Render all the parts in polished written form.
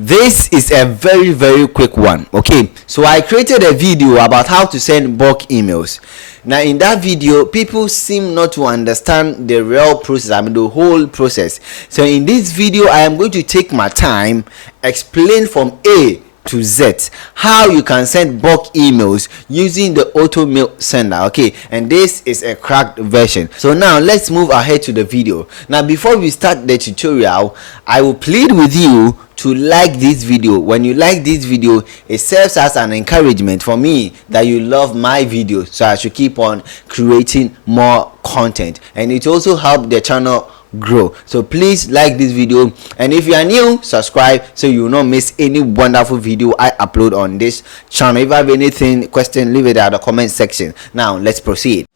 This is a very quick one. Okay, so I created a video about how to send bulk emails. Now in that video, people seem not to understand the real process, the whole process. So in this video, I am going to take my time, explain from A to Z how you can send bulk emails using the auto mail sender. Okay, and this is a cracked version. So now let's move ahead to the video. Now before we start the tutorial, I will plead with you to like this video. When you like this video, it serves as an encouragement for me that you love my videos, so I should keep on creating more content, and it also helps the channel grow. So please like this video, and if you are new, subscribe so you will not miss any wonderful video I upload on this channel. If you have anything, question, leave it at the comment section. Now let's proceed.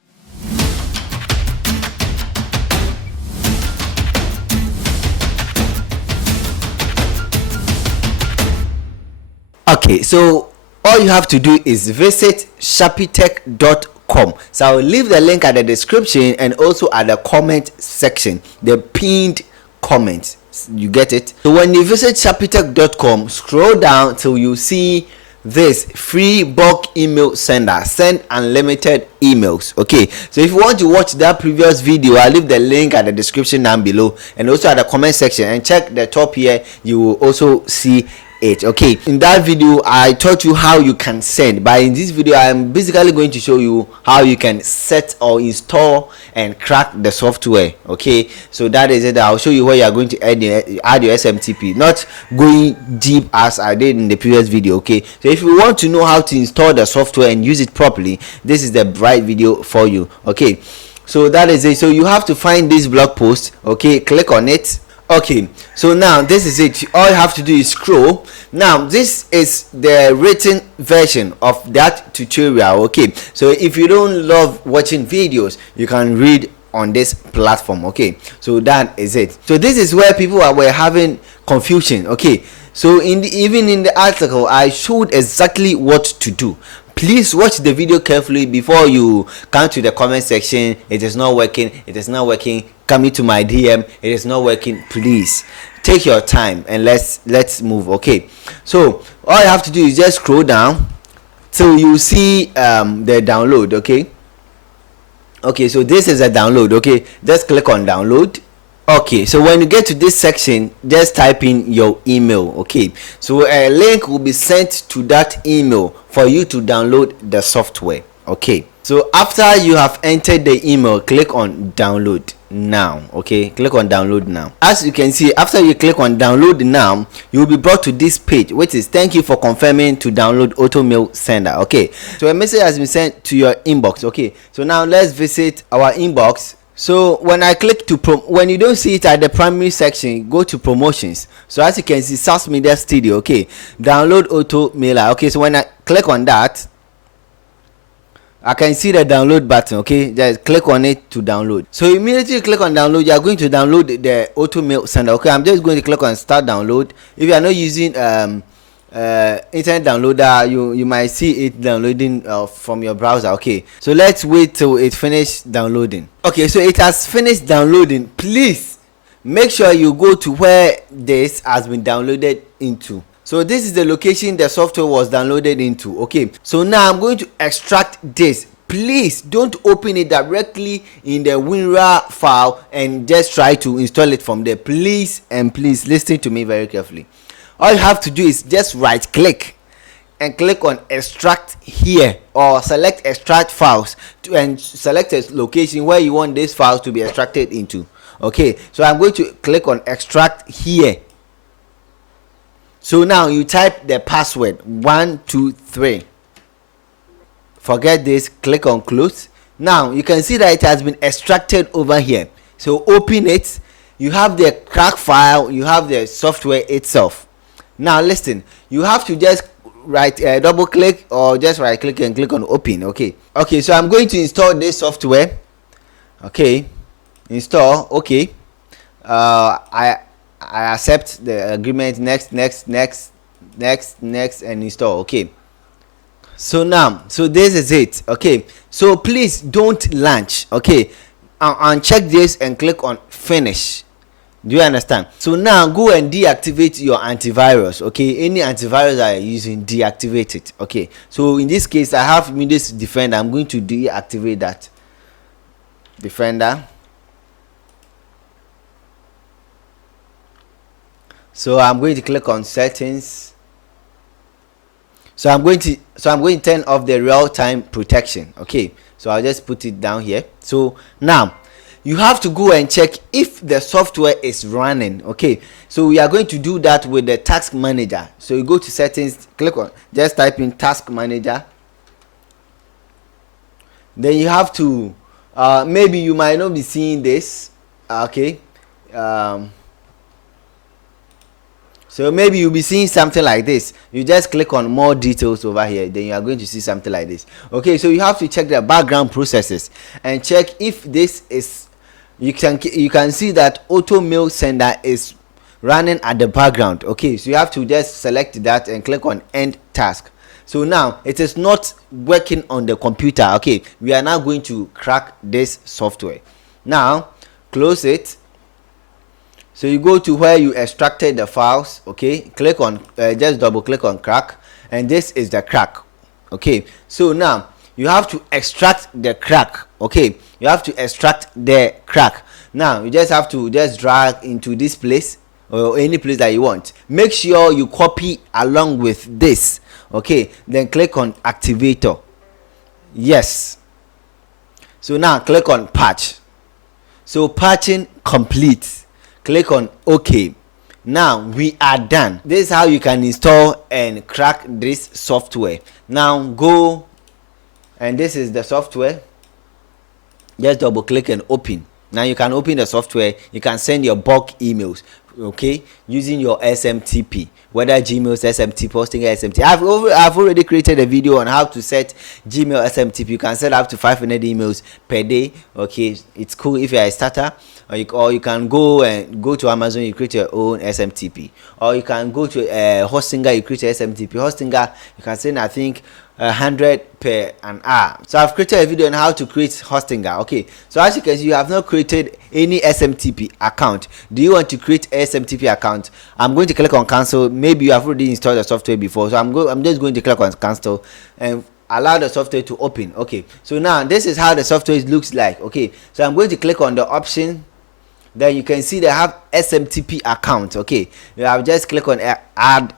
Okay, so all you have to do is visit sharpitech.com. So I'll leave the link at the description and also at the comment section, the pinned comment. You get it? So when you visit sharpitech.com, scroll down till you see this free bulk email sender. Send unlimited emails. Okay, so if you want to watch that previous video, I'll leave the link at the description down below and also at the comment section, and check the top here, you will also see it. Okay, in that video I taught you how you can send, but in this video I am basically going to show you how you can set or install and crack the software. Okay, so that is it. I'll show you where you are going to add your SMTP, not going deep as I did in the previous video. Okay, so if you want to know how to install the software and use it properly, this is the right video for you. Okay, so that is it. So you have to find this blog post. Okay, click on it. Okay, so now this is it. All you have to do is scroll. Now this is the written version of that tutorial. Okay, so if you don't love watching videos, you can read on this platform. Okay, so that is it. So this is where people were having confusion. Okay, so even in the article I showed exactly what to do. Please watch the video carefully before you come to the comment section. It is not working, it is not working. Come into my DM, it is not working. Please take your time and let's move. Okay, so all you have to do is just scroll down till you see the download. Okay, so this is a download. Okay, just click on download. Okay, so when you get to this section, just type in your email. Okay, so a link will be sent to that email for you to download the software. Okay, so after you have entered the email, click on download now. Okay, click on download now. As you can see, after you click on download now, you will be brought to this page, which is thank you for confirming to download auto mail sender. Okay, so a message has been sent to your inbox. Okay, so now let's visit our inbox. So when I click to when you don't see it at the primary section, go to promotions. So as you can see, SaaS Media Studio. Okay, download auto mailer. Okay, so when I click on that, I can see the download button. Okay, just click on it to download. So immediately you click on download, you are going to download the auto mail sender. Okay, I'm just going to click on start download. If you are not using internet downloader, you might see it downloading from your browser. Okay, so let's wait till it finishes downloading. Okay, so it has finished downloading. Please make sure you go to where this has been downloaded into. So this is the location the software was downloaded into. Okay, so now I'm going to extract this. Please don't open it directly in the WinRAR file and just try to install it from there. Please and please listen to me very carefully. All you have to do is just right click and click on extract here, or select extract files and select a location where you want this files to be extracted into. Okay, so I'm going to click on extract here. So now you type the password 123. Forget this, click on close. Now you can see that it has been extracted over here. So open it. You have the crack file, you have the software itself. Now listen, you have to just double click or just right click and click on open. Okay, so I'm going to install this software. Okay, install. Okay, I accept the agreement. Next, and install. Okay, so now, so this is it. Okay, so please don't launch. Okay, uncheck this and click on finish. Do you understand? So now go and deactivate your antivirus. Okay, any antivirus that you're using, deactivate it. Okay, so in this case I have this Defender. I'm going to deactivate that Defender. So I'm going to click on settings. So I'm going to turn off the real-time protection. Okay, so I'll just put it down here. So now you have to go and check if the software is running. Okay, so we are going to do that with the task manager. So you go to settings, click on, just type in task manager. Then you have to maybe you might not be seeing this. Okay, so maybe you'll be seeing something like this. You just click on more details over here, then you are going to see something like this. Okay, so you have to check the background processes and check if this is, you can see that auto mail sender is running at the background. Okay, so you have to just select that and click on end task. So now it is not working on the computer. Okay, we are now going to crack this software. Now close it. So you go to where you extracted the files. Okay, click on just double click on crack, and this is the crack. Okay, so now you have to extract the crack. Okay, you have to extract the crack. Now you just have to just drag into this place or any place that you want. Make sure you copy along with this. Okay, then click on activator. Yes. So now click on patch. So patching complete. Click on OK. Now we are done. This is how you can install and crack this software. Now go, and this is the software. Just double click and open. Now you can open the software. You can send your bulk emails, okay, using your SMTP, whether Gmail, SMTP, hosting SMTP. I've already created a video on how to set Gmail SMTP. You can set up to 500 emails per day. Okay, it's cool if you're a starter. Or you can go to Amazon, you create your own SMTP, or you can go to Hostinger, you create your SMTP. Hostinger, you can send, I think, 100 per an hour. So I've created a video on how to create Hostinger. Okay, so as you can see, you have not created any SMTP account. Do you want to create a SMTP account? I'm going to click on cancel. Maybe you have already installed the software before, so I'm just going to click on cancel and allow the software to open. Okay, so now this is how the software looks like. Okay, so I'm going to click on the option. Then you can see they have SMTP account. Okay, you have just click on add.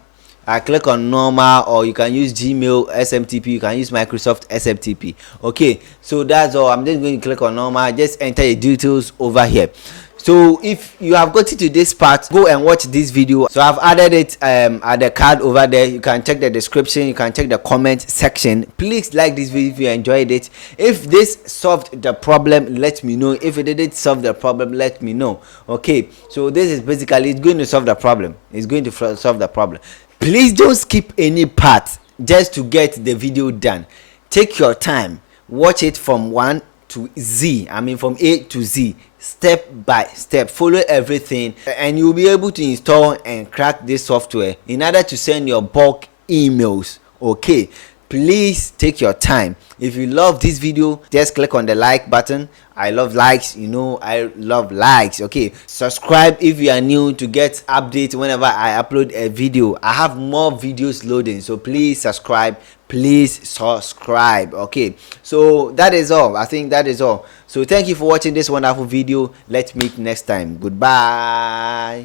I click on normal, or you can use Gmail SMTP, you can use Microsoft SMTP. Okay, so that's all. I'm just going to click on normal. Just enter your details over here. So if you have got to this part, go and watch this video. So I've added it at the card over there. You can check the description, you can check the comment section. Please like this video if you enjoyed it. If this solved the problem, let me know. If it didn't solve the problem, let me know. Okay, so this is basically, it's going to solve the problem. It's going to solve the problem. Please don't skip any part just to get the video done. Take your time, watch it from 1 to Z. I mean from A to Z, step by step. Follow everything, and you'll be able to install and crack this software in order to send your bulk emails. Okay, please take your time. If you love this video, just click on the like button. I love likes, you know, I love likes. Okay, subscribe if you are new to get updates whenever I upload a video. I have more videos loading, so please subscribe. Okay, so that is all. I think that is all. So thank you for watching this wonderful video. Let's meet next time. Goodbye.